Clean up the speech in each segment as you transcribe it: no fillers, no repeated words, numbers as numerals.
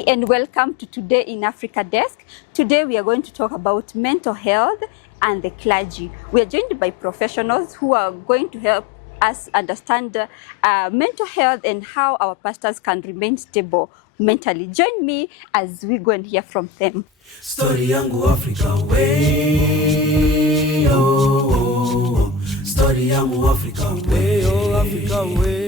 Hi and welcome to Today in Africa Desk. Today we are going to talk about mental health and the clergy. We are joined by professionals who are going to help us understand mental health and how our pastors can remain stable mentally. Join me as we go and hear from them. Story yangu Africa way, oh, oh. Story yangu Africa way, oh, Africa way.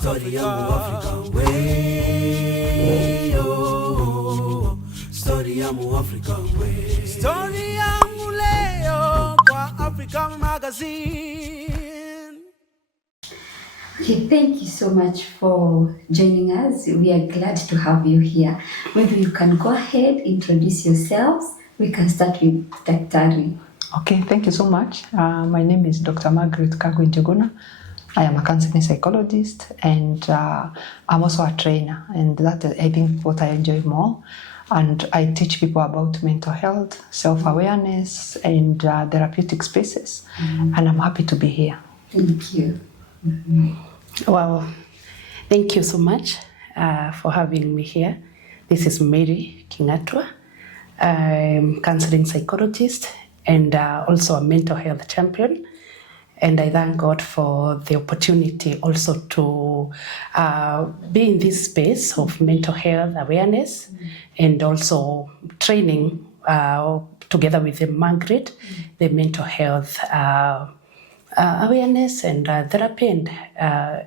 Story yangu Africa way, oh, story yangu Africa way. Story yangu leo kwa Africa Magazine. Okay, thank you so much for joining us. We are glad to have you here. Maybe you can go ahead, introduce yourselves. We can start with Daktari. Okay, thank you so much. My name is Dr. Margaret Kagwe. I am a counseling psychologist and I'm also a trainer, and that is, I think, what I enjoy more. And I teach people about mental health, self-awareness, and therapeutic spaces. And I'm happy to be here. Thank you. Well, thank you so much for having me here. This is Mary Kingatwa. I'm a counseling psychologist and also a mental health champion. And I thank God for the opportunity also to be in this space of mental health awareness and also training together with Margaret, the mental health awareness and therapy and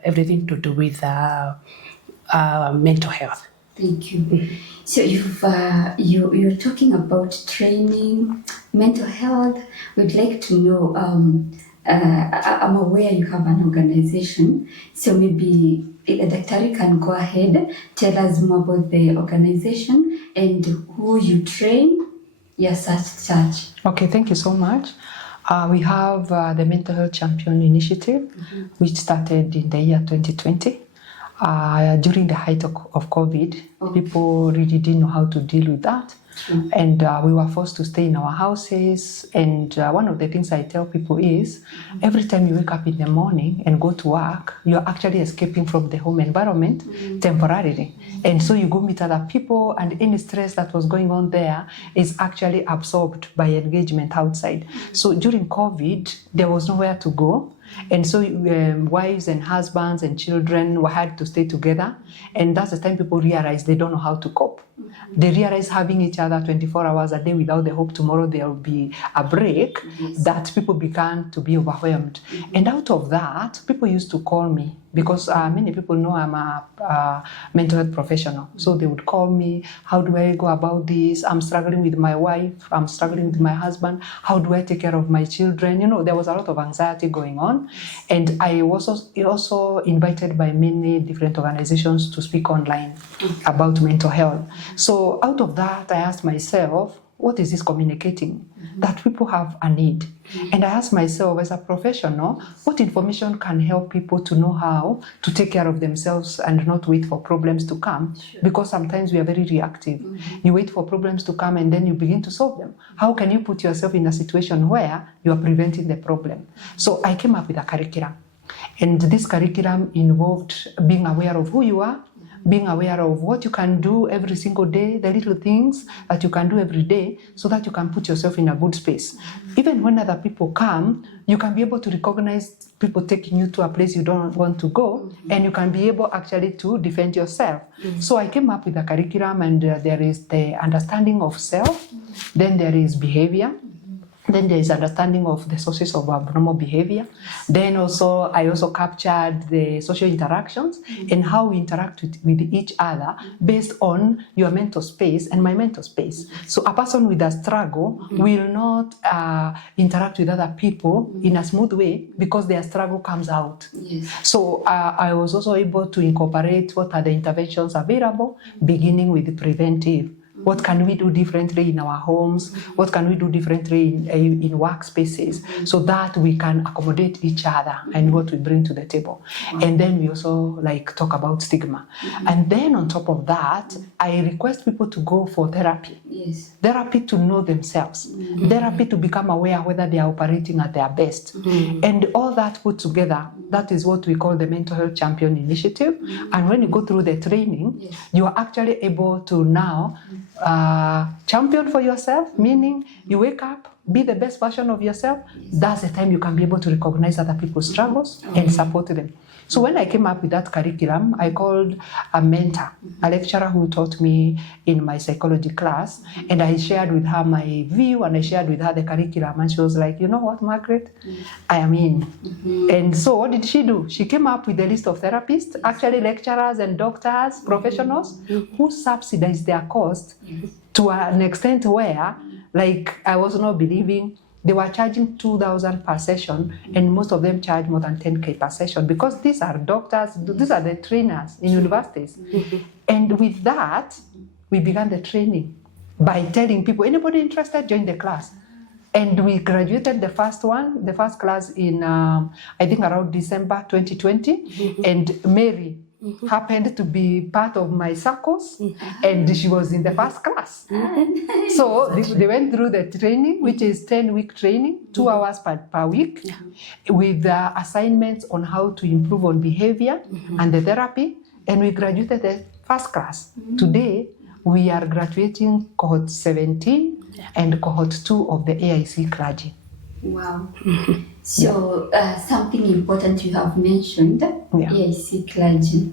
everything to do with mental health. Thank you. So you're talking about training, mental health. We'd like to know. I'm aware you have an organization, so maybe Daktari can go ahead, tell us more about the organization and who you train. Yes, such. Okay, thank you so much. We have the Mental Health Champion Initiative, which started in the year 2020. During the height of COVID, people really didn't know how to deal with that. And we were forced to stay in our houses. And one of the things I tell people is, every time you wake up in the morning and go to work, you're actually escaping from the home environment temporarily. And so you go meet other people, and any stress that was going on there is actually absorbed by engagement outside. So during COVID, there was nowhere to go. And so wives and husbands and children had to stay together. And that's the time people realize they don't know how to cope. They realize having each other 24 hours a day without the hope tomorrow there will be a break, that people began to be overwhelmed. And out of that, people used to call me, because many people know I'm a mental health professional. So they would call me, how do I go about this? I'm struggling with my wife, I'm struggling with my husband, how do I take care of my children? You know, there was a lot of anxiety going on. And I was also invited by many different organizations to speak online about mental health. So out of that, I asked myself, what is this communicating? That people have a need. And I asked myself, as a professional, what information can help people to know how to take care of themselves and not wait for problems to come? Because sometimes we are very reactive. You wait for problems to come and then you begin to solve them. How can you put yourself in a situation where you are preventing the problem? So I came up with a curriculum. And this curriculum involved being aware of who you are, being aware of what you can do every single day, the little things that you can do every day, so that you can put yourself in a good space. Even when other people come, you can be able to recognize people taking you to a place you don't want to go, and you can be able actually to defend yourself. So I came up with a curriculum, and there is the understanding of self, then there is behavior, then there is understanding of the sources of abnormal behavior. Then also, I also captured the social interactions and how we interact with each other based on your mental space and my mental space. So a person with a struggle will not interact with other people in a smooth way because their struggle comes out. So I was also able to incorporate what are the interventions available, beginning with the preventive. What can we do differently in our homes? What can we do differently in workspaces so that we can accommodate each other and what we bring to the table? And then we also like talk about stigma. And then on top of that, I request people to go for therapy. Yes. Therapy to know themselves. Therapy to become aware whether they are operating at their best. And all that put together, that is what we call the Mental Health Champion Initiative. And when you go through the training, you are actually able to now champion for yourself, meaning you wake up, be the best version of yourself. That's the time you can be able to recognize other people's struggles and support them. So when I came up with that curriculum, I called a mentor, a lecturer who taught me in my psychology class, and I shared with her my view and I shared with her the curriculum, and she was like, you know what, Margaret, I am in. And so what did she do? She came up with a list of therapists, actually lecturers and doctors, professionals, who subsidized their cost to an extent where, like, I was not believing. They were charging 2,000 per session, and most of them charge more than 10K per session because these are doctors, these are the trainers in universities. And with that, we began the training by telling people, anybody interested, join the class. And we graduated the first class in, I think around December 2020, and Mary happened to be part of my circles, and she was in the first class. So they went through the training, which is 10-week training, 2 hours per week, with assignments on how to improve on behavior and the therapy, and we graduated the first class. Today, we are graduating cohort 17 and cohort 2 of the AIC Clergy. Wow. So something important you have mentioned, AIC Clergy.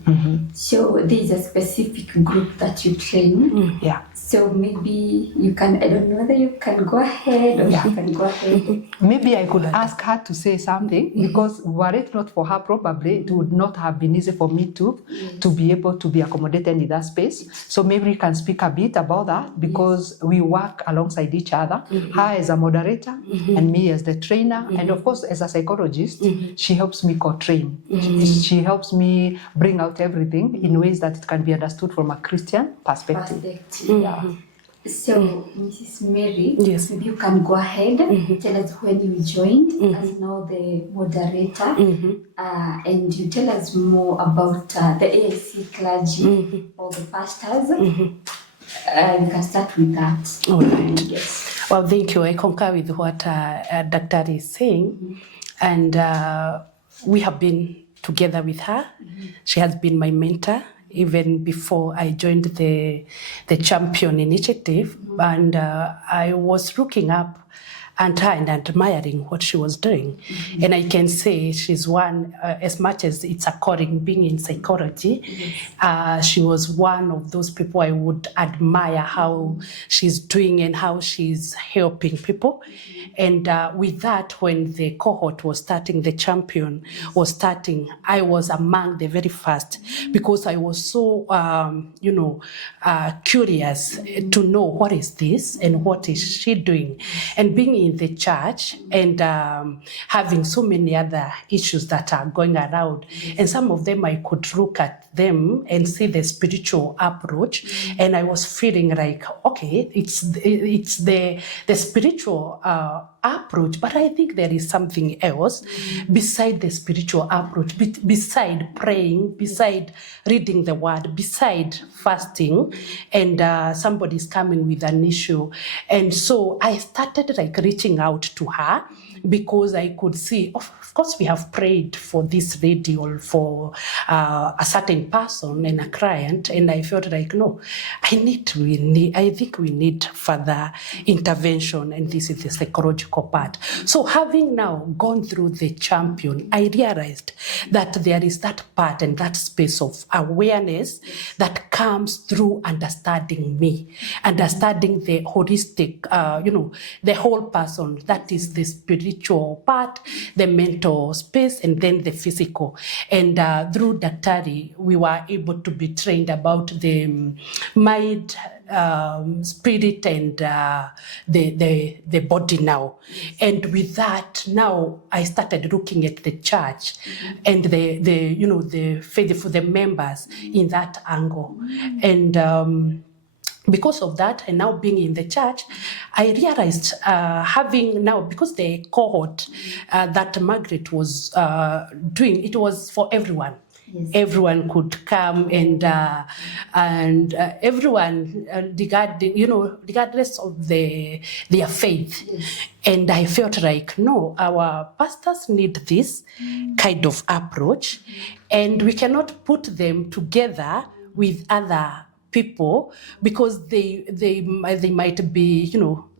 So there is a specific group that you train. So maybe you can, I don't know whether you can go ahead or she can go ahead. Maybe I could ask her to say something because were it not for her, probably it would not have been easy for me to be able to be accommodated in that space. So maybe we can speak a bit about that because we work alongside each other. Her as a moderator and me as the trainer, and of course as a psychologist, she helps me co-train. She helps me bring out everything in ways that it can be understood from a Christian perspective. So, Mrs. Mary, maybe you can go ahead, tell us when you joined as now the moderator, and you tell us more about the AIC Clergy or the pastors. You can start with that. All right. Yes. Well, thank you. I concur with what Dr. is saying, and we have been together with her. She has been my mentor even before I joined the Champion Initiative, and I was looking up at her and admiring what she was doing. And I can say she's one, as much as it's a calling being in psychology, she was one of those people I would admire how she's doing and how she's helping people. And with that, when the cohort was starting, the Champion was starting, I was among the very first because I was so, curious to know what is this and what is she doing. And being in the church and having so many other issues that are going around, and some of them I could look at them and see the spiritual approach, and I was feeling like, okay, it's the spiritual approach, but I think there is something else beside the spiritual approach, beside praying, beside reading the word, beside fasting, and somebody's coming with an issue. And so I started like reaching out to her because I could see, of course, we have prayed for this lady or for a certain person and a client, and I felt like, no, I think we need further intervention, and this is the psychological part. So having now gone through the Champion, I realized that there is that part and that space of awareness that comes through understanding me, understanding the holistic, the whole person. That is the spiritual part, the mental space, and then the physical. And through Daktari, we were able to be trained about the mind, spirit, and the body now. And with that, now I started looking at the church and the faithful, the members in that angle. And because of that, and now being in the church, I realized having now, because the cohort that Margaret was doing, it was for everyone. Yes. Everyone could come, and everyone, regardless of their faith. Yes. And I felt like, no, our pastors need this kind of approach, and we cannot put them together with other people, because they might be,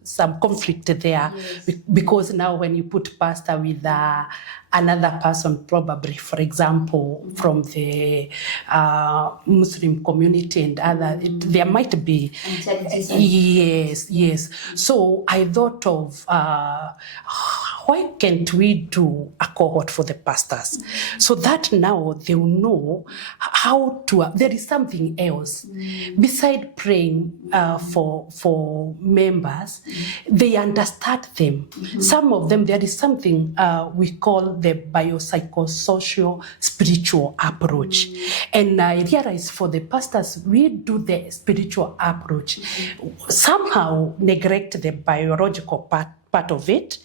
some conflict there. Yes. Because now when you put pastor with another person, probably, for example, from the Muslim community and other, there might be. Yes. So I thought of why can't we do a cohort for the pastors, so that now they will know how to. There is something else beside praying for members. They understand them. Some of them, there is something we call the biopsychosocial spiritual approach. And I realize for the pastors, we do the spiritual approach. Somehow neglect the biological part of it.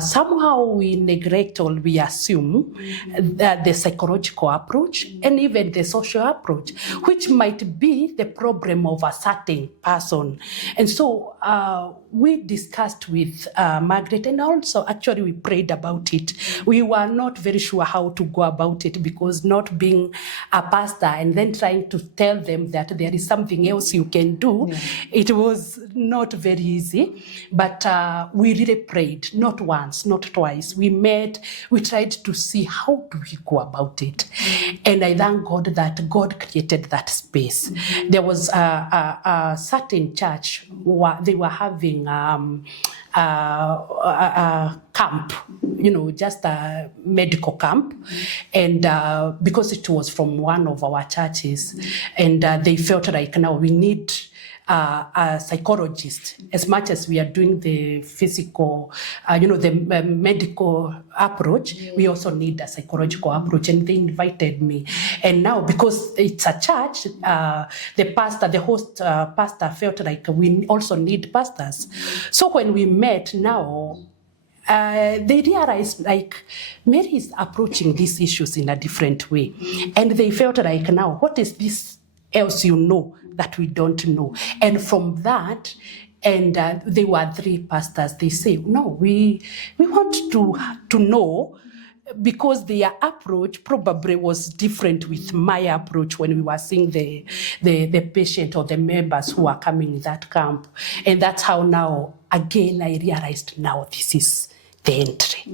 Somehow we neglect or we assume that the psychological approach and even the social approach, which might be the problem of a certain person. And so we discussed with Margaret, and also actually we prayed about it. We were not very sure how to go about it, because not being a pastor and then trying to tell them that there is something else you can do, it was not very easy. But we really prayed, not once, not twice. We met, we tried to see how do we go about it. And I thank God that God created that space. There was a certain church where they were having a camp, just a medical camp. And because it was from one of our churches, and they felt like now we need a psychologist, as much as we are doing the physical, the medical approach, we also need a psychological approach. And they invited me. And now, because it's a church, the host pastor felt like we also need pastors. So when we met now, they realized like Mary is approaching these issues in a different way. And they felt like, now, what is this else that we don't know? And from that, and they were 3 pastors, they say, no, we want to know, because their approach probably was different with my approach when we were seeing the patient or the members who are coming in that camp. And that's how now, again, I realized now this is the entry.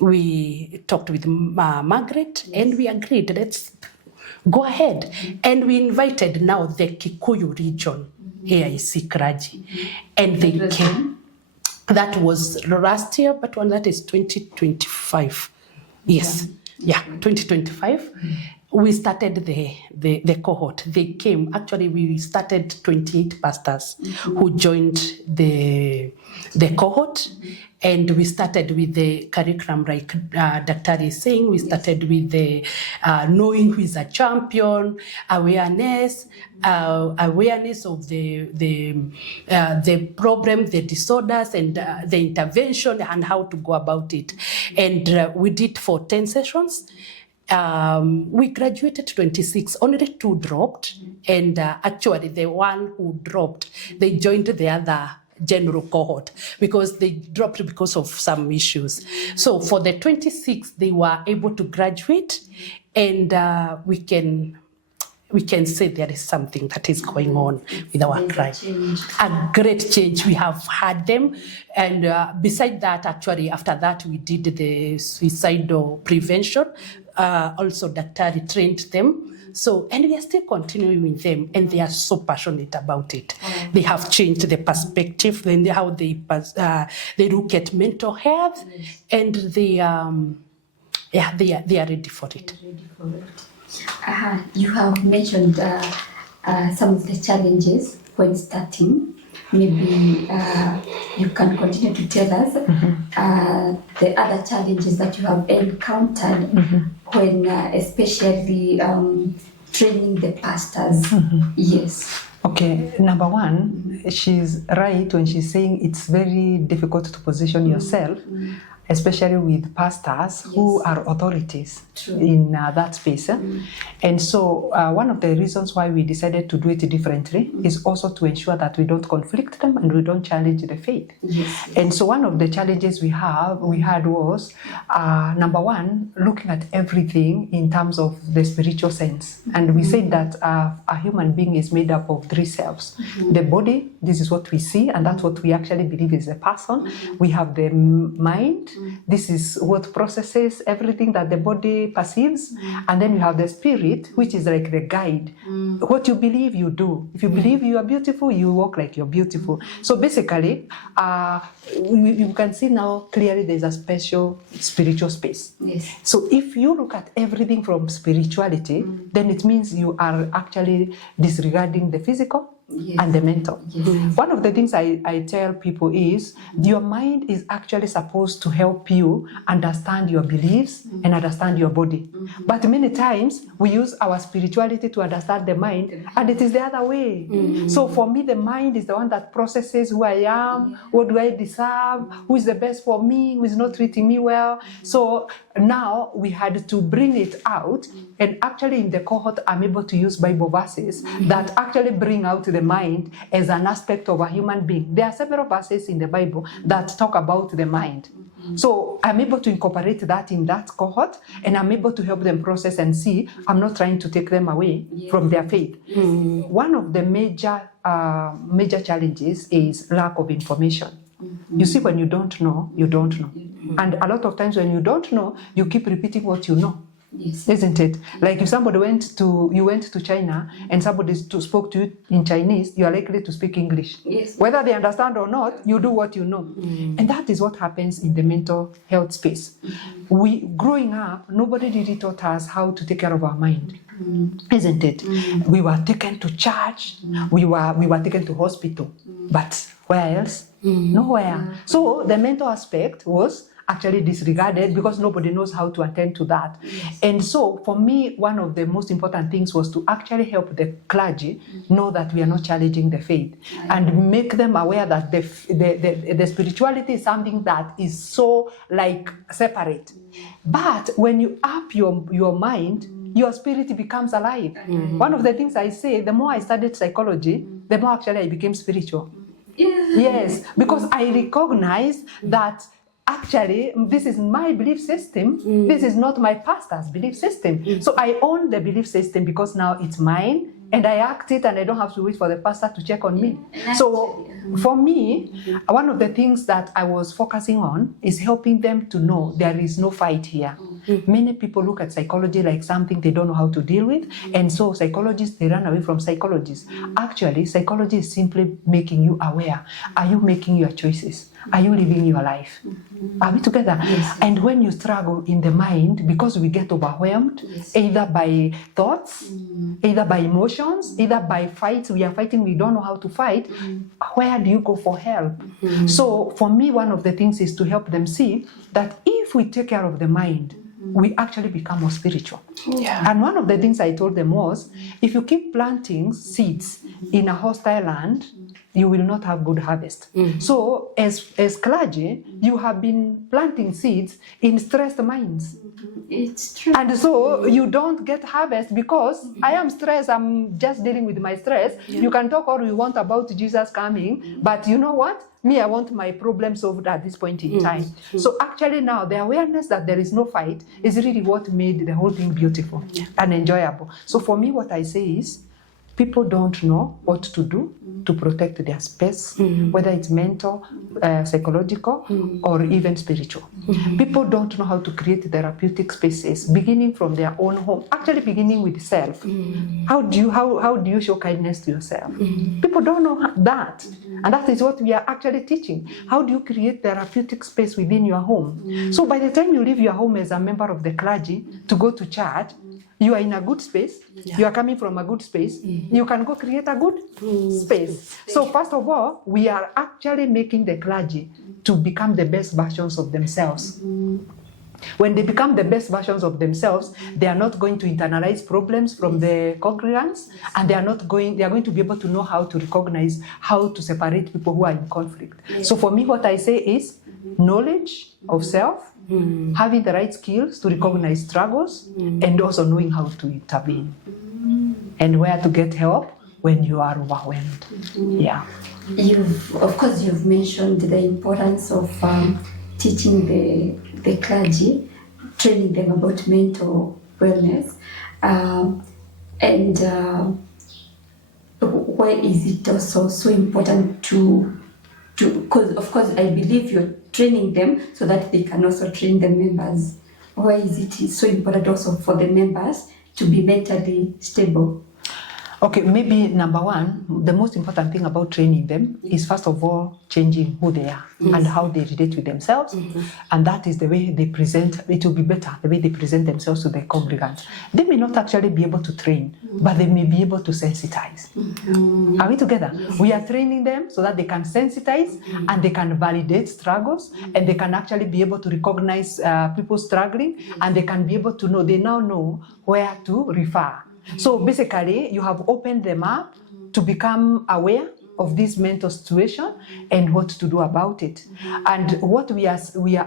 We talked with Margaret, and we agreed, let's go ahead. And we invited now the Kikuyu region, AIC Clergy. And they came. That was last year, but that is 2025. Yes. Yeah, 2025. We started the cohort. They came. Actually, we started 28 pastors who joined the cohort. And we started with the curriculum, like Dr. is saying. We started with the knowing who is a champion, awareness of the problem, the disorders, and the intervention, and how to go about it. And we did for 10 sessions. We graduated 26, only 2 dropped. And actually, the one who dropped, they joined the other general cohort, because they dropped because of some issues. So for the 26, they were able to graduate, and we can say there is something that is going on with our Clergy. A great change. We have had them. And beside that, actually, after that, we did the suicidal prevention. Also, Dr. trained them. So, and we are still continuing with them, and they are so passionate about it. They have changed the perspective and how they look at mental health, and they are ready for it. You have mentioned some of the challenges when starting. Maybe you can continue to tell us the other challenges that you have encountered when especially training the pastors. Yes. Okay, number one, she's right when she's saying it's very difficult to position yourself, especially with pastors who are authorities in that space. And so one of the reasons why we decided to do it differently is also to ensure that we don't conflict them and we don't challenge the faith. And so one of the challenges we had was, number one, looking at everything in terms of the spiritual sense. And we said that a human being is made up of three selves. The body, this is what we see, and that's what we actually believe is a person. We have the mind, this is what processes everything that the body perceives. And then we have the spirit, which is like the guide. What you believe, you do. If you believe you are beautiful, you walk like you're beautiful. So basically, you can see now clearly there's a special spiritual space. So if you look at everything from spirituality, then it means you are actually disregarding the physical and the mental. One of the things I tell people is your mind is actually supposed to help you understand your beliefs and understand your body. But many times we use our spirituality to understand the mind, and it is the other way. So for me, the mind is the one that processes who I am, what do I deserve, who is the best for me, who is not treating me well. So now we had to bring it out, and actually in the cohort I'm able to use Bible verses that actually bring out the mind as an aspect of a human being. There are several verses in the Bible that talk about the mind. So I'm able to incorporate that in that cohort, and I'm able to help them process and see I'm not trying to take them away from their faith. One of the major challenges is lack of information. You see, when you don't know, you don't know. And a lot of times when you don't know, you keep repeating what you know. Isn't it? Like if somebody went to China and somebody spoke to you in Chinese, you are likely to speak English. Whether they understand or not, you do what you know. And that is what happens in the mental health space. We, growing up, nobody really taught us how to take care of our mind. Isn't it? We were taken to church, we were taken to hospital, but where else? Nowhere. So the mental aspect was actually disregarded because nobody knows how to attend to that. And so for me, one of the most important things was to actually help the clergy know that we are not challenging the faith and make them aware that the spirituality is something that is so like separate. But when you up your mind, your spirit becomes alive. One of the things I say, the more I studied psychology, the more actually I became spiritual. Yes, because I recognize that actually this is my belief system. This is not my pastor's belief system. So I own the belief system because now it's mine, and I act it, and I don't have to wait for the pastor to check on me. So for me, one of the things that I was focusing on is helping them to know there is no fight here. Many people look at psychology like something they don't know how to deal with, and so psychologists, they run away from psychologists. Actually, psychology is simply making you aware. Are you making your choices? Are you living your life? Are we together? And when you struggle in the mind, because we get overwhelmed, either by thoughts, either by emotions, either by fights, we are fighting, we don't know how to fight, where do you go for help? So for me, one of the things is to help them see that if we take care of the mind, we actually become more spiritual. And one of the things I told them was, if you keep planting seeds in a hostile land, you will not have good harvest. So as clergy, you have been planting seeds in stressed minds. It's true. And so you don't get harvest because I am stressed, I'm just dealing with my stress. You can talk all you want about Jesus coming, but you know what? Me, I want my problem solved at this point in time. So actually now, the awareness that there is no fight is really what made the whole thing beautiful and enjoyable. So for me, what I say is, people don't know what to do to protect their space, whether it's mental, psychological, or even spiritual. People don't know how to create therapeutic spaces, beginning from their own home, actually beginning with self. How do you show kindness to yourself? People don't know that. And that is what we are actually teaching. How do you create therapeutic space within your home? So by the time you leave your home as a member of the clergy to go to church, you are in a good space, you are coming from a good space, you can go create a good space. So first of all, we are actually making the clergy to become the best versions of themselves. When they become the best versions of themselves, they are not going to internalize problems from the congregants, and they are going to be able to know how to recognize, how to separate people who are in conflict. So for me, what I say is knowledge of self, having the right skills to recognize struggles, and also knowing how to intervene and where to get help when you are overwhelmed. Yeah. You've mentioned the importance of teaching the clergy, training them about mental wellness, and why is it also so important to because of course I believe you're training them so that they can also train the members. Why is it so important also for the members to be mentally stable? Okay, maybe number one, the most important thing about training them is first of all changing who they are and how they relate with themselves, and that is the way they present. It will be better the way they present themselves to the congregants. They may not actually be able to train, but they may be able to sensitize. Are we together? Yes. We are training them so that they can sensitize and they can validate struggles, and they can actually be able to recognize people struggling, and they can be able to know, they now know where to refer. So basically, you have opened them up to become aware of this mental situation and what to do about it. And what we are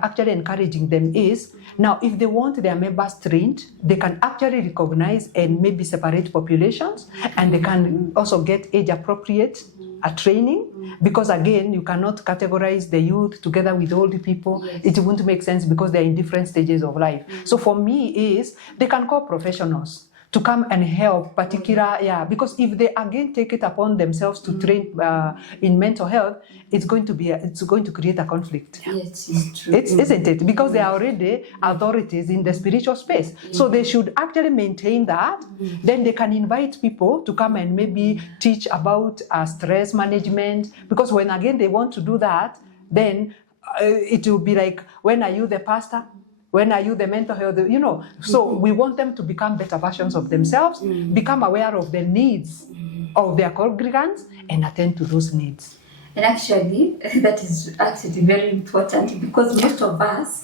actually encouraging them is, now if they want their members trained, they can actually recognize and maybe separate populations, and they can also get age-appropriate training, because again, you cannot categorize the youth together with old people. It wouldn't make sense because they're in different stages of life. So for me is, they can call professionals to come and help because if they again take it upon themselves to train in mental health, it's going to create a conflict. Yes, it's true. Isn't it? Because they are already authorities in the spiritual space. So they should actually maintain that. Then they can invite people to come and maybe teach about stress management, because when again they want to do that, then it will be like, when are you the pastor? When are you the mental health? So we want them to become better versions of themselves, become aware of the needs of their congregants, and attend to those needs. And actually, that is actually very important, because most of us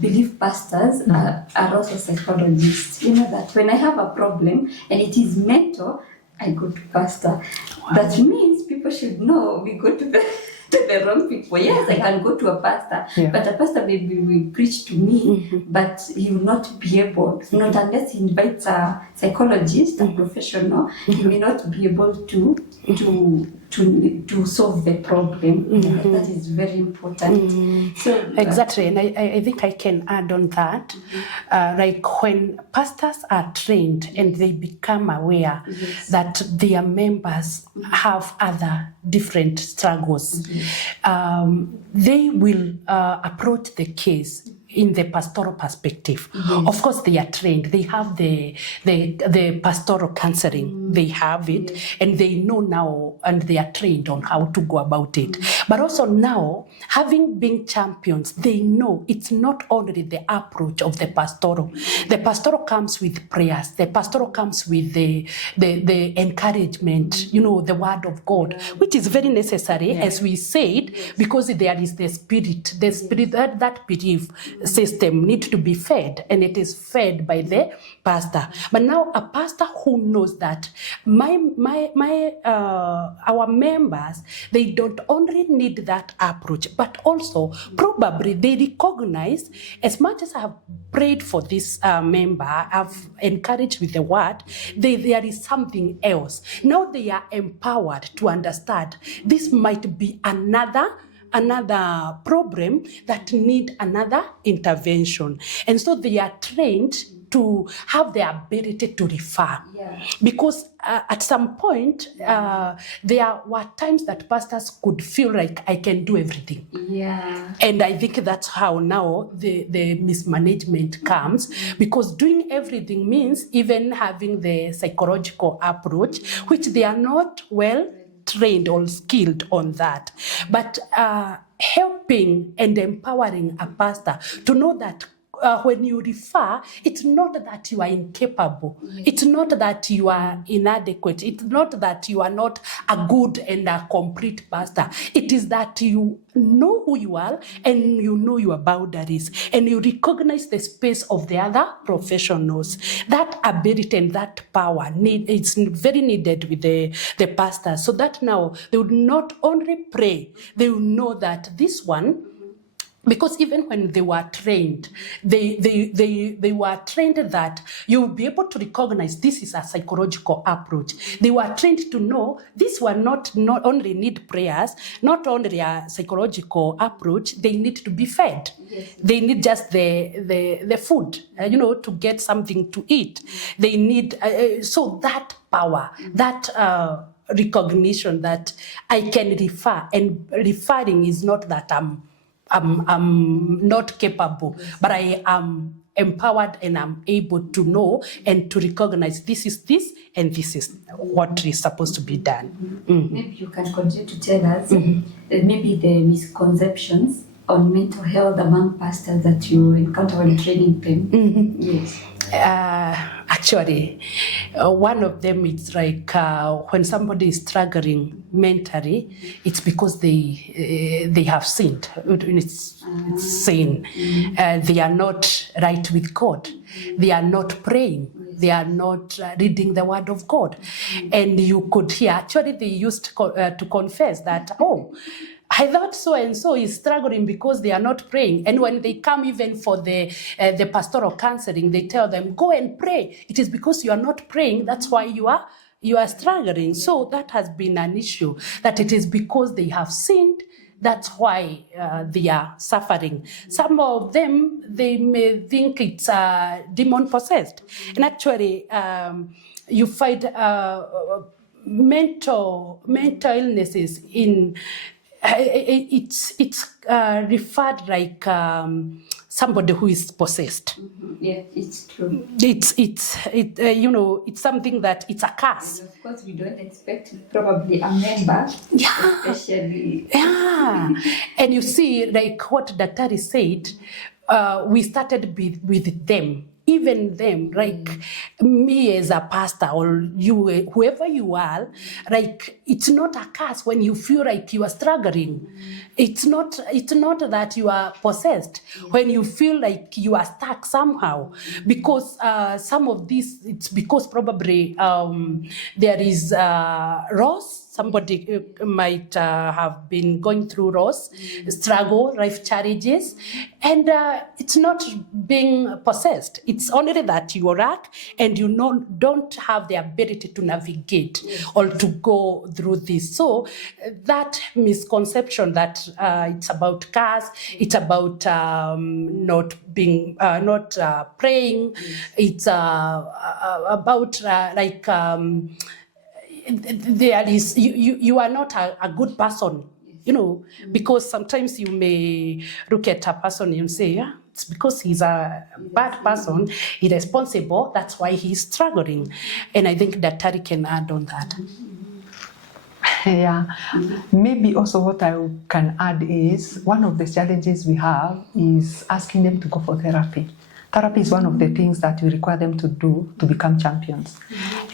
believe pastors are also psychologists. You know that when I have a problem and it is mental, I go to pastor. Wow. That means people should know we go to the wrong people. Yes, I can go to a pastor, but a pastor maybe will preach to me, but he will not be able, not unless he invites a psychologist, a professional, he may not be able to solve the problem. That is very important. So exactly, and I think I can add on that. Like when pastors are trained and they become aware that their members have other different struggles, they will approach the case in the pastoral perspective. Of course, they are trained. They have the pastoral counseling. They have it, and they know now, and they are trained on how to go about it. But also now, having been champions, they know it's not only the approach of the pastoral. The pastoral comes with prayers. The pastoral comes with the encouragement, the word of God, which is very necessary, as we said, because there is the spirit that belief system needs to be fed, and it is fed by the pastor. But now a pastor who knows that our members, they don't only need that approach, but also probably they recognize, as much as I have prayed for this member, I've encouraged with the word, there is something else. Now they are empowered to understand this might be another problem that need another intervention. And so they are trained to have the ability to refer. Because at some point, there were times that pastors could feel like, I can do everything. And I think that's how now the mismanagement comes, because doing everything means even having the psychological approach, which they are not well trained or skilled on that. But helping and empowering a pastor to know that when you refer, it's not that you are incapable. It's not that you are inadequate. It's not that you are not a good and a complete pastor. It is that you know who you are and you know your boundaries and you recognize the space of the other professionals. That ability and that power it's very needed with the pastor, so that now they would not only pray, they will know that this one, because even when they were trained, they were trained that you'll be able to recognize this is a psychological approach. They were trained to know this will not only need prayers, not only a psychological approach, they need to be fed. Yes. They need just the food, to get something to eat. They need, so that power, that recognition that I can refer, and referring is not that I'm not capable, but I am empowered and I'm able to know and to recognize this is this and this is what is supposed to be done. Maybe you can continue to tell us maybe the misconceptions on mental health among pastors that you encounter when training them. Yes. Actually, one of them is like when somebody is struggling mentally, it's because they have sinned. It's sin. They are not right with God. They are not praying. They are not reading the word of God. And you could hear, actually they used to confess that, I thought so and so is struggling because they are not praying. And when they come even for the pastoral counseling, they tell them, go and pray. It is because you are not praying. That's why you are struggling. So that has been an issue, that it is because they have sinned. That's why they are suffering. Some of them, they may think it's demon possessed. And actually, you find mental illnesses in it's referred like somebody who is possessed. Yeah, it's true. It's something that it's a curse. And of course, we don't expect probably a member, especially. Yeah, and you see, like what Daktari said, we started with them. Even them, like me as a pastor or you, whoever you are, like it's not a curse when you feel like you are struggling. It's not that you are possessed when you feel like you are stuck somehow. Because some of this, it's because probably there is loss. Somebody might have been going through loss, struggle, life challenges, and it's not being possessed. It's only that you lack and you don't have the ability to navigate or to go through this. So that misconception that it's about curse, it's about not praying, it's about there is you are not a good person, because sometimes you may look at a person and say, yeah, it's because he's a bad person, irresponsible, that's why he's struggling. And I think that Tari can add on that. Yeah, maybe also what I can add is one of the challenges we have is asking them to go for therapy. Therapy is one of the things that we require them to do to become champions.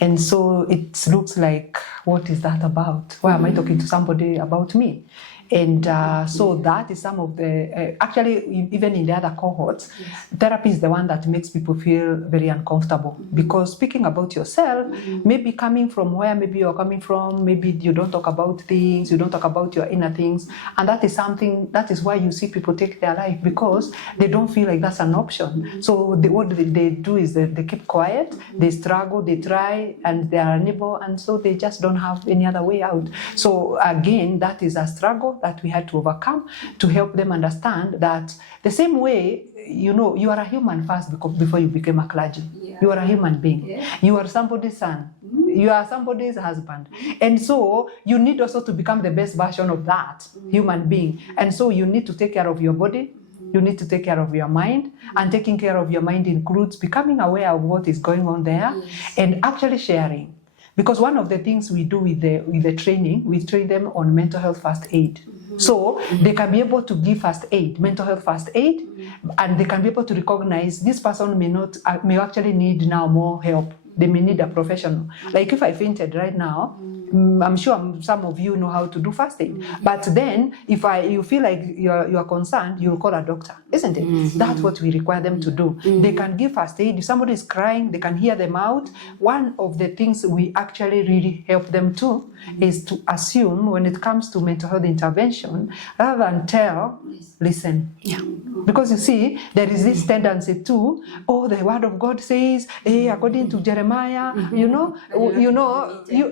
And so it looks like, what is that about? Why am I talking to somebody about me? And so that is some of the, actually, even in the other cohorts, therapy is the one that makes people feel very uncomfortable. Because speaking about yourself, maybe coming from where maybe you're coming from, maybe you don't talk about things, you don't talk about your inner things. And that is something, that is why you see people take their life, because they don't feel like that's an option. So what they do is they keep quiet, they struggle, they try, and they are unable, and so they just don't have any other way out. So again, that is a struggle that we had to overcome to help them understand that the same way, you are a human first before you became a clergy. Yeah. You are a human being. Yeah. You are somebody's son. You are somebody's husband. And so you need also to become the best version of that human being. And so you need to take care of your body. You need to take care of your mind. And taking care of your mind includes becoming aware of what is going on there and actually sharing. Because one of the things we do with the training, we train them on mental health first aid. So they can be able to give first aid, mental health first aid, and they can be able to recognize this person may actually need now more help. They may need a professional. Like if I fainted right now, I'm sure some of you know how to do first aid. But then if you feel like you're concerned, you'll call a doctor, isn't it? That's what we require them to do. They can give first aid. If somebody is crying, they can hear them out. One of the things we actually really help them to is to assume when it comes to mental health intervention, rather than tell, listen. Yeah. Because you see, there is this tendency to, the word of God says, according to Jeremiah, I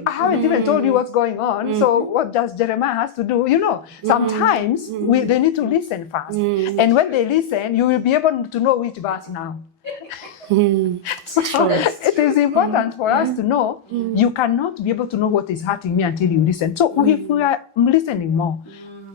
haven't even told you what's going on. So what does Jeremiah has to do? Sometimes they need to listen first. And when they listen, you will be able to know which verse now. So it is important for us to know you cannot be able to know what is hurting me until you listen. So if we are listening more,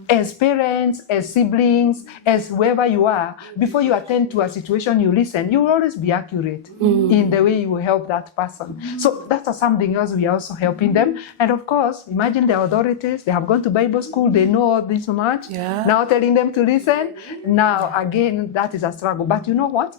as parents, as siblings, as whoever you are, before you attend to a situation, you listen, you will always be accurate in the way you will help that person. So that's something else we are also helping them. And of course, imagine the authorities, they have gone to Bible school, they know all this much. Yeah. Now telling them to listen. Now, again, that is a struggle. But you know what?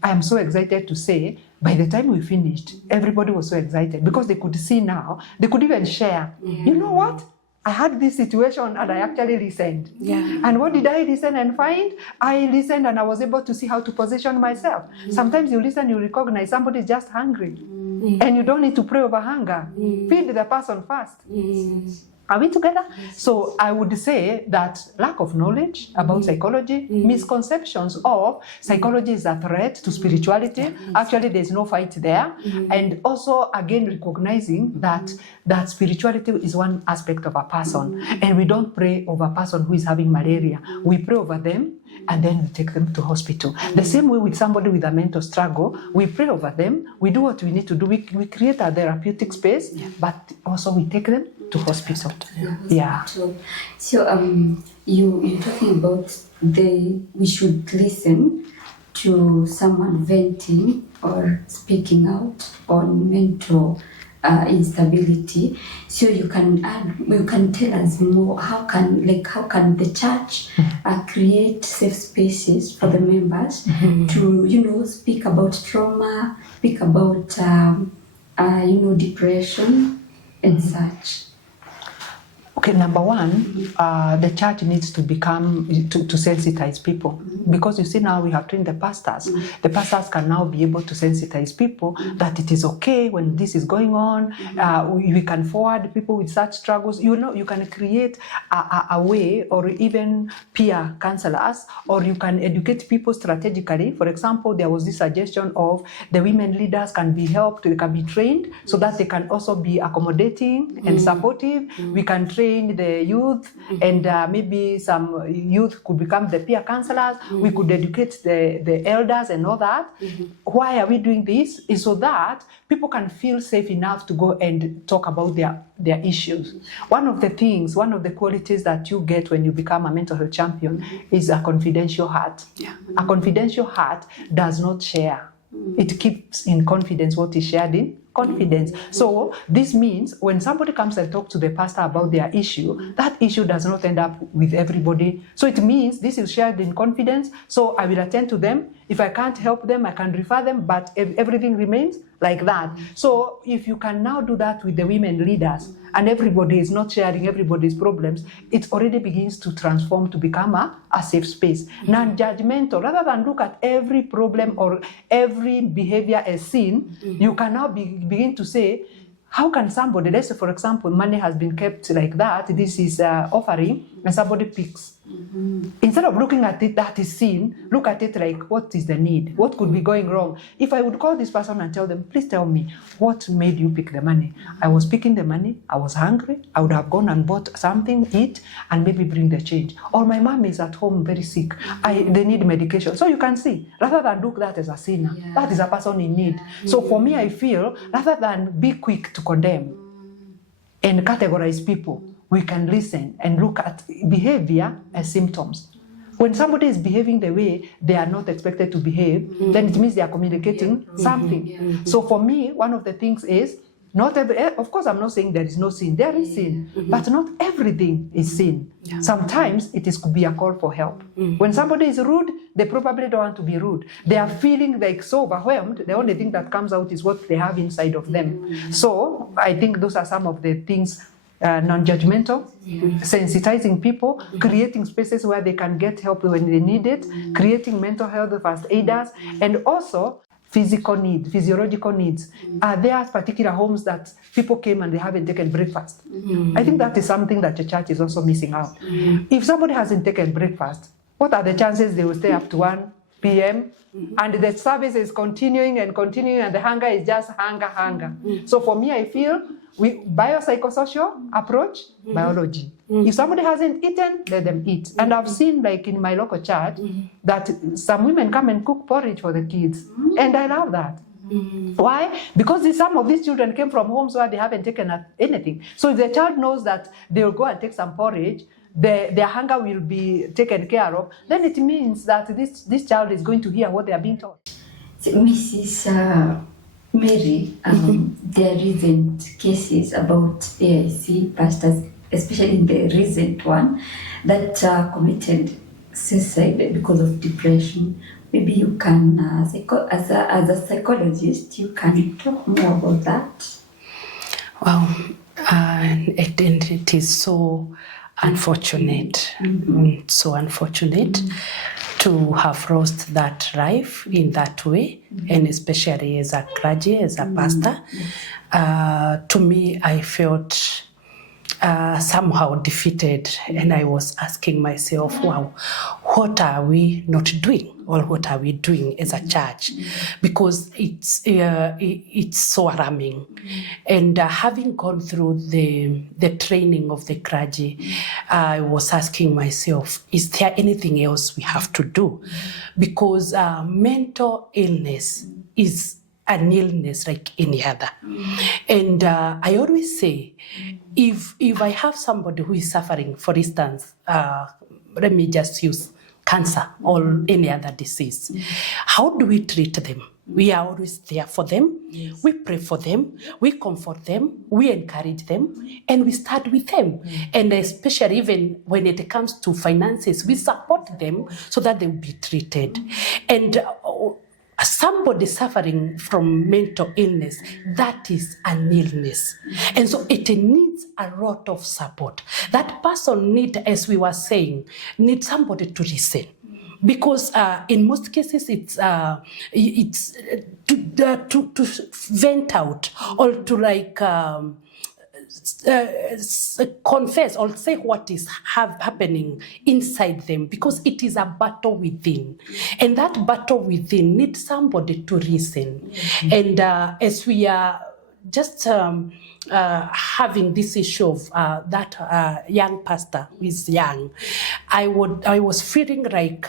I am so excited to say, by the time we finished, everybody was so excited because they could see now, they could even share. You know what? I had this situation and I actually listened. Yeah. And what did I listen and find? I listened and I was able to see how to position myself. Sometimes you listen, you recognize somebody is just hungry. And you don't need to pray over hunger. Feed the person first. Are we together? So I would say that lack of knowledge about psychology, misconceptions of psychology is a threat to spirituality. Actually, there's no fight there. And also, again, recognizing that spirituality is one aspect of a person. And we don't pray over a person who is having malaria. We pray over them and then we take them to hospital. The same way with somebody with a mental struggle, we pray over them, we do what we need to do, we create a therapeutic space, but also we take them to hospital. Yeah. So you're talking about we should listen to someone venting or speaking out on mental instability. So you can tell us more. How can the church create safe spaces for the members to speak about trauma, speak about depression and such. Okay, number one, the church needs to become, to sensitize people. Because you see now we have trained the pastors. The pastors can now be able to sensitize people that it is okay when this is going on. We can forward people with such struggles. You can create a way, or even peer counselors, or you can educate people strategically. For example, there was this suggestion of the women leaders can be helped, they can be trained so that they can also be accommodating and supportive. We can train the youth, and maybe some youth could become the peer counselors. We could educate the elders and all that. Why are we doing this? Is so that people can feel safe enough to go and talk about their issues. One of the qualities that you get when you become a mental health champion is a confidential heart. Yeah. A confidential heart does not share. It keeps in confidence what is shared in confidence. So this means when somebody comes and talks to the pastor about their issue, that issue does not end up with everybody. So it means this is shared in confidence. So I will attend to them. If I can't help them, I can refer them, but everything remains like that. So if you can now do that with the women leaders, and everybody is not sharing everybody's problems, it already begins to transform to become a safe space. Non-judgmental, rather than look at every problem or every behavior as sin, you can now begin to say, how can somebody, let's say for example, money has been kept like that, this is offering, and somebody picks. Instead of looking at it, that is sin, look at it like, what is the need? What could be going wrong? If I would call this person and tell them, please tell me, what made you pick the money? I was picking the money, I was hungry, I would have gone and bought something, eat, and maybe bring the change. Or my mom is at home very sick, they need medication. So you can see, rather than look that as a sinner, that is a person in need. So for me, I feel, rather than be quick to condemn and categorize people, we can listen and look at behavior as symptoms. When somebody is behaving the way they are not expected to behave, then it means they are communicating something. So for me, one of the things is Not every, of course, I'm not saying there is no sin. There is sin, but not everything is sin. Sometimes it could be a call for help. When somebody is rude, they probably don't want to be rude. They are feeling like so overwhelmed. The only thing that comes out is what they have inside of them. So I think those are some of the things. Non-judgmental, sensitizing people, creating spaces where they can get help when they need it, creating mental health first aiders, and also physical needs, physiological needs. There are particular homes that people came and they haven't taken breakfast. I think that is something that the church is also missing out. If somebody hasn't taken breakfast, what are the chances they will stay up to 1 p.m. and the service is continuing and the hunger is just hunger. So for me, I feel biopsychosocial approach, biology. If somebody hasn't eaten, let them eat. And I've seen, like in my local church, that some women come and cook porridge for the kids. And I love that. Why? Because some of these children came from homes where they haven't taken anything. So if the child knows that they will go and take some porridge, their hunger will be taken care of, then it means that this child is going to hear what they are being taught. So, Mrs. Mary, there isn't cases about AIC pastors, especially in the recent one, that committed suicide because of depression. Maybe you can, as a psychologist, you can talk more about that. Well, it is so unfortunate, so unfortunate to have lost that life in that way, and especially as a clergy, as a pastor. To me, I felt somehow defeated, and I was asking myself, wow, what are we not doing, or what are we doing as a church? Because it's so alarming. And having gone through the training of the clergy, I was asking myself, is there anything else we have to do? Because mental illness is an illness like any other. And I always say, if I have somebody who is suffering, for instance, let me just use cancer or any other disease, how do we treat them? We are always there for them. Yes. We pray for them. We comfort them. We encourage them. And we start with them. And especially even when it comes to finances, we support them so that they will be treated. And somebody suffering from mental illness, that is an illness. And so it needs a lot of support. That person needs, as we were saying, needs somebody to listen. Because in most cases, it's to vent out or to confess or say what is happening inside them, because it is a battle within. And that battle within needs somebody to listen. And as we are just having this issue of that young pastor who is young, I was feeling like,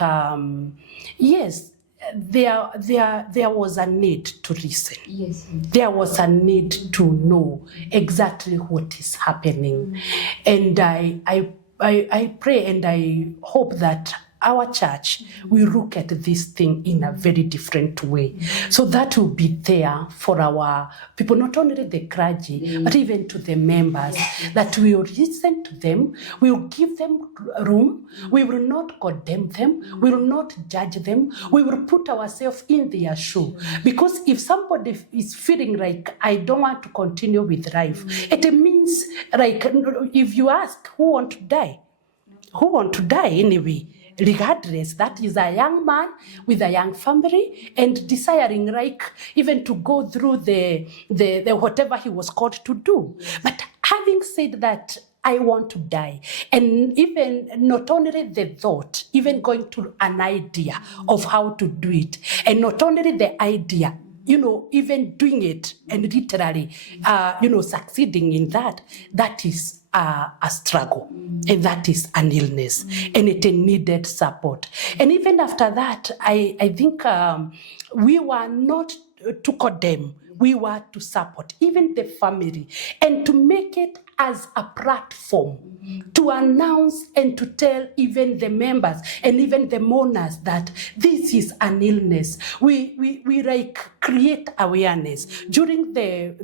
yes, there was a need to listen. Yes. There was a need to know exactly what is happening. And I pray and I hope that our church will look at this thing in a very different way. So that will be there for our people, not only the clergy, but even to the members, that we will listen to them, we will give them room, we will not condemn them, we will not judge them, we will put ourselves in their shoe. Because if somebody is feeling like, I don't want to continue with life, it means, like, if you ask, who want to die? Who want to die anyway? Regardless, that is a young man with a young family and desiring, like, even to go through the whatever he was called to do. But having said that, I want to die. And even not only the thought, even going to an idea of how to do it. And not only the idea, even doing it and literally, succeeding in that, that is a struggle, and that is an illness, and it needed support. And even after that, I think we were not to condemn, we were to support even the family and to make it as a platform to announce and to tell even the members and even the mourners that this is an illness. We like create awareness during the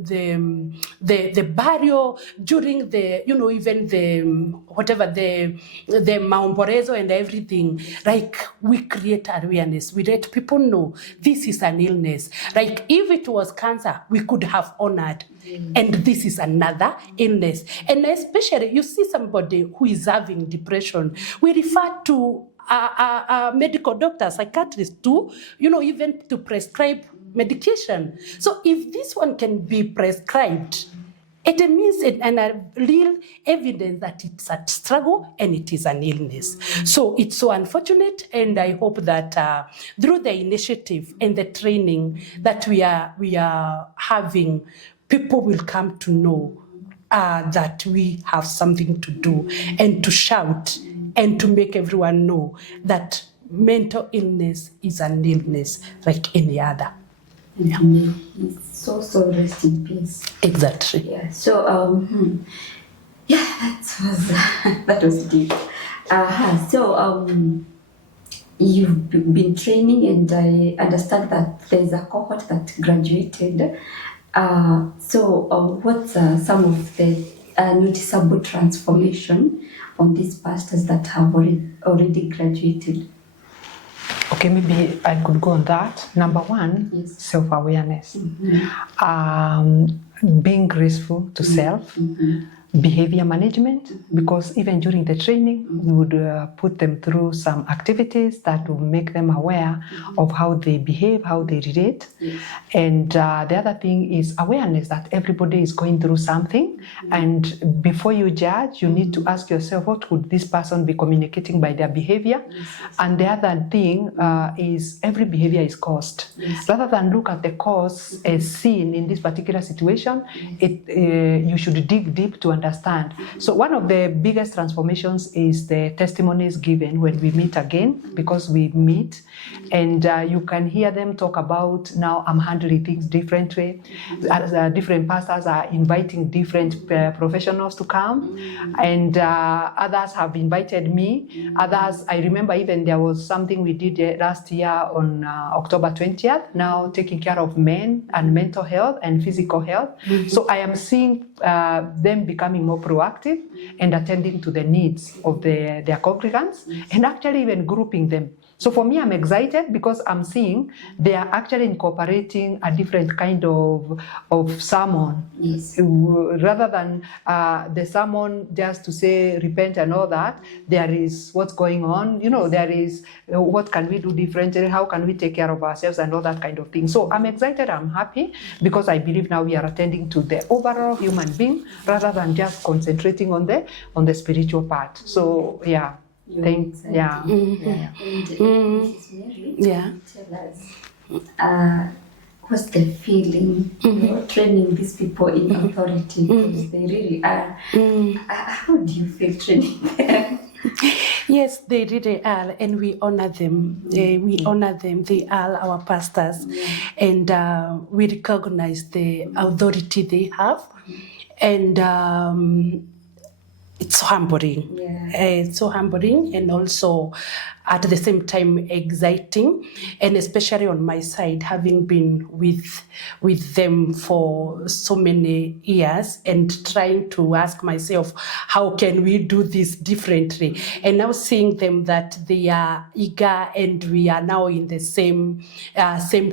burial, during the even the whatever the maombolezo and everything. Like we create awareness. We let people know this is an illness. Like if it was cancer, we could have honored. And this is another illness. And especially, you see somebody who is having depression, we refer to a medical doctor, psychiatrist to, even to prescribe medication. So if this one can be prescribed, it means a real evidence that it's a struggle and it is an illness. So it's so unfortunate, and I hope that through the initiative and the training that we are having, people will come to know that we have something to do and to shout and to make everyone know that mental illness is an illness like any other. Yeah. So rest in peace. Exactly. Yeah. So that was deep. So you've been training, and I understand that there's a cohort that graduated. So what's some of the noticeable transformation on these pastors that have already graduated? Okay, maybe I could go on that. Number one, Yes. Self-awareness. Being graceful to self. Behavior management, because even during the training, we would put them through some activities that will make them aware of how they behave, how they relate. Yes. And the other thing is awareness that everybody is going through something. And before you judge, you need to ask yourself, what could this person be communicating by their behavior? Yes. And the other thing is every behavior is caused. Yes. Rather than look at the cause as seen in this particular situation, you should dig deep to understand. So one of the biggest transformations is the testimonies given when we meet again, because we meet and you can hear them talk about, now I'm handling things differently. Different pastors are inviting different professionals to come, and others have invited me. Others, I remember even there was something we did last year on October 20th, now taking care of men and mental health and physical health. So I am seeing them becoming more proactive and attending to the needs of their congregants, and actually even grouping them. So for me, I'm excited because I'm seeing they are actually incorporating a different kind of sermon. Yes. Rather than the sermon just to say repent and all that, there is what's going on. There is what can we do differently, how can we take care of ourselves and all that kind of thing. So I'm excited, I'm happy, because I believe now we are attending to the overall human being rather than just concentrating on the spiritual part. So yeah. Thanks. Yeah. And Mrs. Mary, Yeah. tell us, what's the feeling training these people in authority, because they really are. How do you feel training them? Yes, they really are, and we honor them. We honor them. They are our pastors, and we recognize the authority they have, and it's humbling. Yeah. It's so humbling, and also at the same time exciting, and especially on my side, having been with them for so many years and trying to ask myself, how can we do this differently? And now seeing them that they are eager, and we are now in the same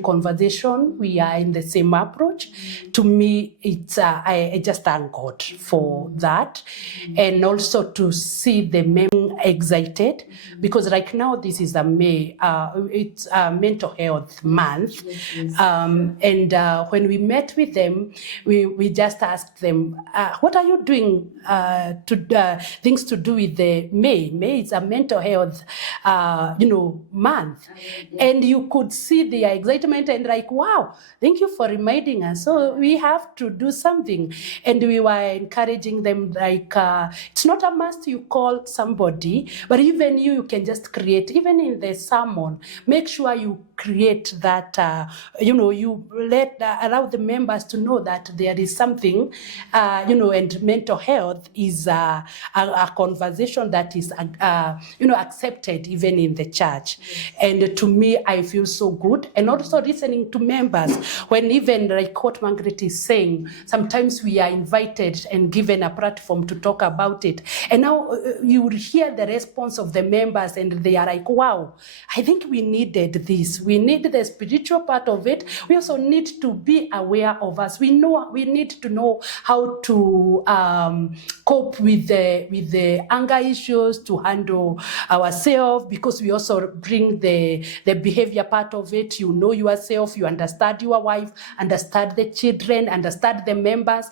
conversation, we are in the same approach. To me, it's I just thank God for that, and also to see the men excited, because right now this is it's a mental health month. And when we met with them, we just asked them, what are you doing things to do with the May? May is a mental health month. And you could see their excitement and like, wow, thank you for reminding us. So we have to do something. And we were encouraging them, like, it's not a must you call somebody, but even you can just create, even in the sermon, make sure you create that, you allow the members to know that there is something, and mental health is a conversation that is, accepted even in the church. Yes. And to me, I feel so good. And also listening to members, when even like what Margaret is saying, sometimes we are invited and given a platform to talk about it. And now you will hear the response of the members and they are like, wow, I think we needed this. We need the spiritual part of it. We also need to be aware of us. We need to know how to cope with the anger issues, to handle ourselves, because we also bring the behavior part of it. You know yourself, you understand your wife, understand the children, understand the members.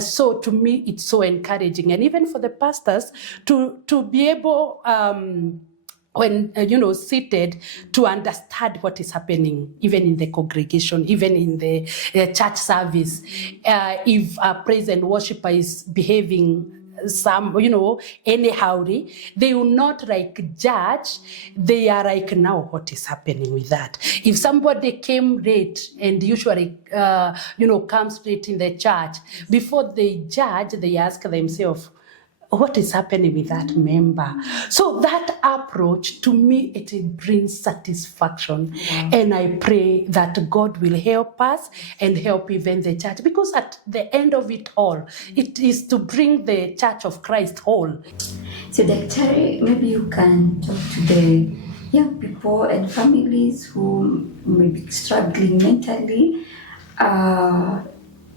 So to me, it's so encouraging. And even for the pastors to be able, when seated, to understand what is happening, even in the congregation, even in the church service. If a praise and worshiper is behaving anyhow, they will not like judge. They are like, now what is happening with that? If somebody came late, and usually comes late in the church, before they judge, they ask themselves, what is happening with that member? So that approach, to me, it brings satisfaction. Yeah. And I pray that God will help us and help even the church, because at the end of it all, it is to bring the church of Christ whole. So Dr. maybe you can talk to the young people and families who may be struggling mentally, tell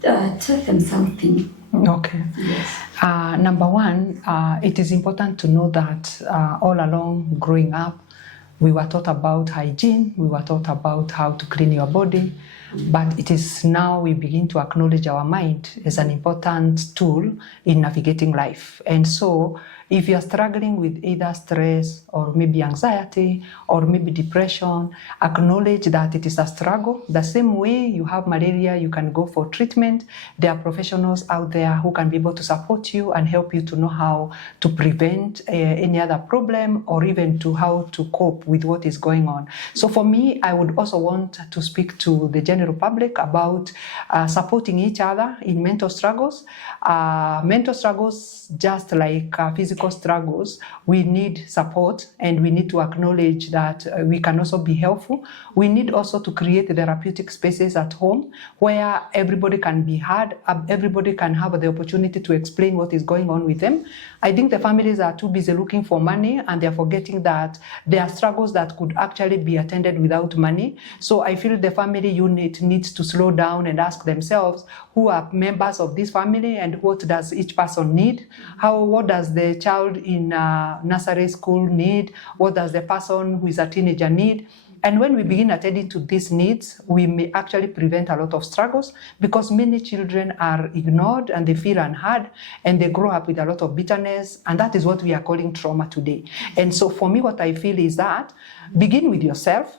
them something. Okay. Yes. Number one, it is important to know that all along growing up, we were taught about hygiene, we were taught about how to clean your body, but it is now we begin to acknowledge our mind as an important tool in navigating life. And so if you are struggling with either stress or maybe anxiety or maybe depression, acknowledge that it is a struggle. The same way you have malaria, you can go for treatment. There are professionals out there who can be able to support you and help you to know how to prevent any other problem, or even to how to cope with what is going on. So for me, I would also want to speak to the general public about supporting each other in mental struggles. Mental struggles, just like physical struggles, we need support, and we need to acknowledge that we can also be helpful. We need also to create therapeutic spaces at home where everybody can be heard, everybody can have the opportunity to explain what is going on with them. I think the families are too busy looking for money, and they're forgetting that there are struggles that could actually be attended without money. So I feel the family unit needs to slow down and ask themselves, who are members of this family and what does each person need? What does the child in nursery school need? What does the person who is a teenager need? And when we begin attending to these needs, we may actually prevent a lot of struggles, because many children are ignored and they feel unheard and they grow up with a lot of bitterness. And that is what we are calling trauma today. And so for me, what I feel is that begin with yourself,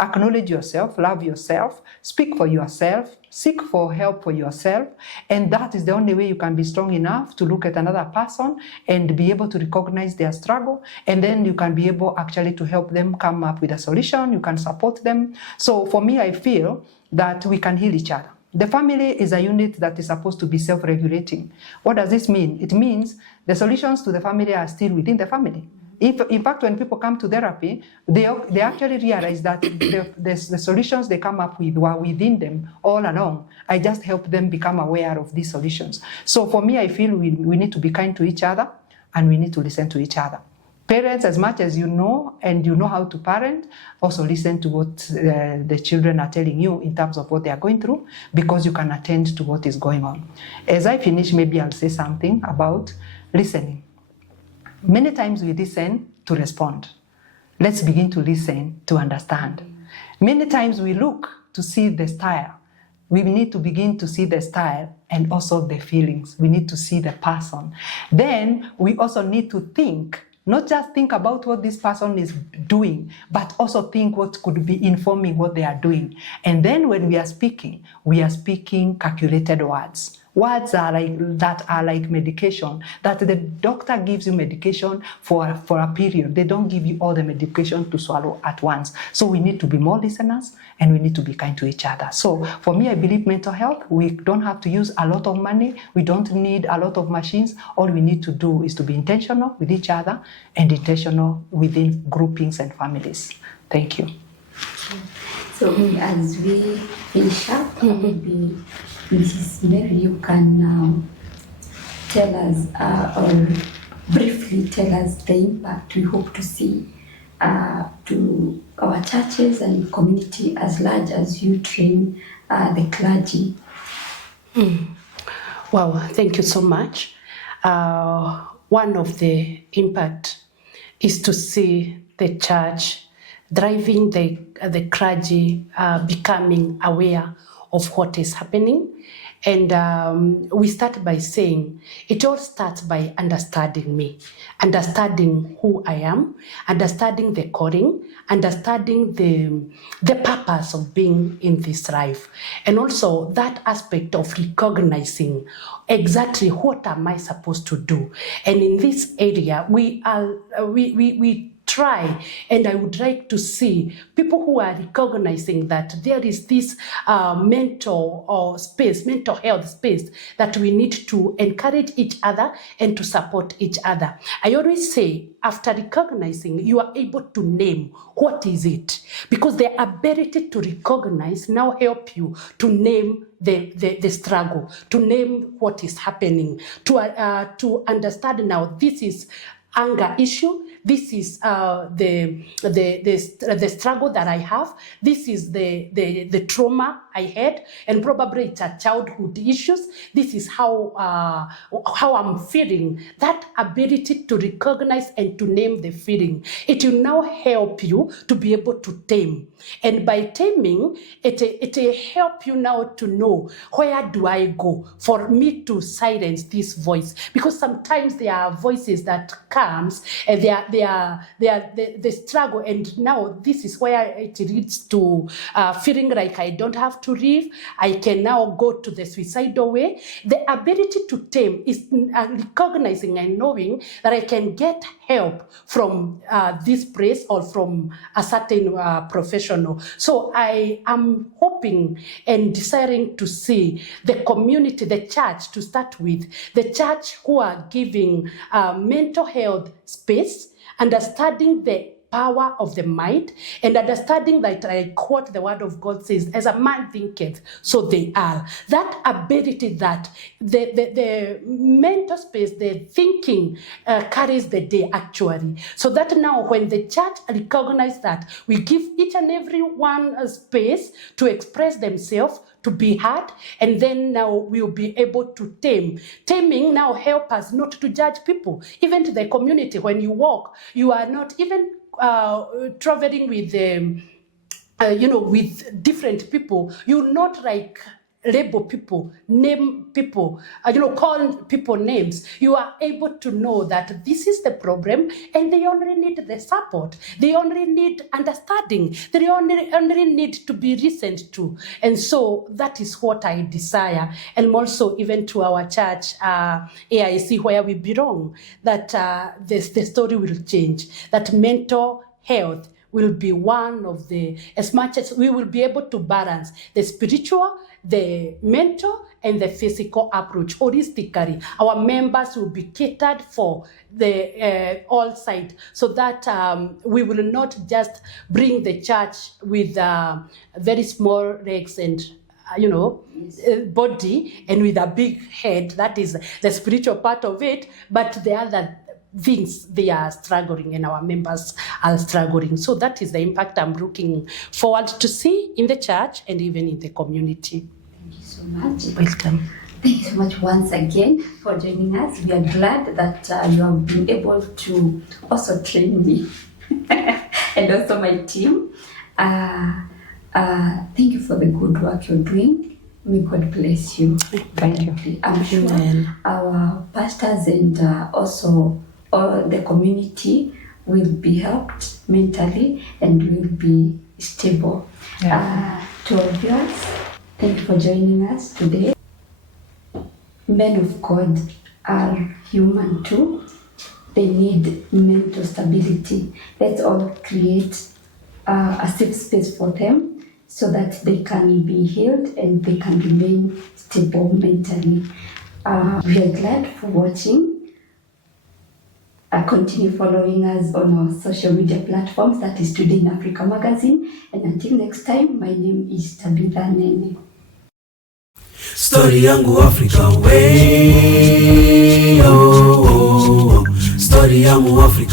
acknowledge yourself, love yourself, speak for yourself, seek for help for yourself. And that is the only way you can be strong enough to look at another person and be able to recognize their struggle. And then you can be able actually to help them come up with a solution. You can support them. So for me, I feel that we can heal each other. The family is a unit that is supposed to be self-regulating. What does this mean? It means the solutions to the family are still within the family. In fact, when people come to therapy, they actually realize that the solutions they come up with were within them all along. I just help them become aware of these solutions. So for me, I feel we need to be kind to each other, and we need to listen to each other. Parents, as much as you know and you know how to parent, also listen to what the children are telling you in terms of what they are going through, because you can attend to what is going on. As I finish, maybe I'll say something about listening. Many times we listen to respond. Let's begin to listen to understand. Many times we look to see the style. We need to begin to see the style and also the feelings. We need to see the person. Then we also need to think, not just think about what this person is doing, but also think what could be informing what they are doing. And then when we are speaking calculated words. words are like medication, that the doctor gives you medication for a period. They don't give you all the medication to swallow at once. So we need to be more listeners, and we need to be kind to each other. So for me, I believe mental health, we don't have to use a lot of money. We don't need a lot of machines. All we need to do is to be intentional with each other and intentional within groupings and families. Thank you. So as we finish up, maybe Mrs. Mary, you can tell us or briefly tell us the impact we hope to see to our churches and community as large as you train the clergy. Well, thank you so much. One of the impact is to see the church driving the clergy becoming aware of what is happening. And we start by saying, it all starts by understanding me, understanding who I am, understanding the calling, understanding the purpose of being in this life. And also that aspect of recognizing exactly what am I supposed to do. And in this area, we try, and I would like to see people who are recognizing that there is this mental health space that we need to encourage each other and to support each other. I always say, after recognizing, you are able to name what is it, because the ability to recognize now help you to name the struggle, to name what is happening, to understand now this is anger issue. This is the struggle that I have. This is the trauma I had, and probably it's a childhood issues. This is how I'm feeling. That ability to recognize and to name the feeling, it will now help you to be able to tame. And by taming, it will help you now to know, where do I go for me to silence this voice? Because sometimes there are voices that comes and they are the struggle, and now this is where it leads to feeling like I don't have to live. I can now go to the suicidal way. The ability to tame is recognizing and knowing that I can get help from this place or from a certain professional. So I am hoping and desiring to see the community, the church to start with, the church who are giving mental health space, understanding the power of the mind, and understanding that, like what the word of God says, as a man thinketh, so they are. That ability that the mental space, the thinking carries the day actually. So that now when the church recognizes that, we give each and every one a space to express themselves, to be heard, and then now we'll be able to tame. Taming now help us not to judge people. Even to the community, when you walk, you are not even traveling with with different people. You not like label people, name people, call people names. You are able to know that this is the problem, and they only need the support. They only need understanding. They only need to be listened to. And so that is what I desire. And also even to our church, AIC, where we belong, that the story will change, that mental health will be one of the, as much as we will be able to balance the spiritual, the mental, and the physical approach holistically. Our members will be catered for the all side, so that we will not just bring the church with very small legs and body, and with a big head. That is the spiritual part of it, but the other things they are struggling, and our members are struggling. So that is the impact I'm looking forward to see in the church and even in the community. Thank you so much. Welcome. Thank you so much once again for joining us. We are glad that you have been able to also train me and also my team. Thank you for the good work you're doing. May God bless you. Thank you. I'm sure Amen. our pastors and also all the community will be helped mentally and will be stable. Yeah. To our viewers, thank you for joining us today. men of God are human too. They need mental stability. Let's all create a safe space for them so that they can be healed and they can remain stable mentally. We are glad for watching. Continue following us on our social media platforms, that is Today in Africa magazine. And until next time, my name is Tabitha Nene. Story yangu Africa way, oh, oh, oh. Story yangu Africa.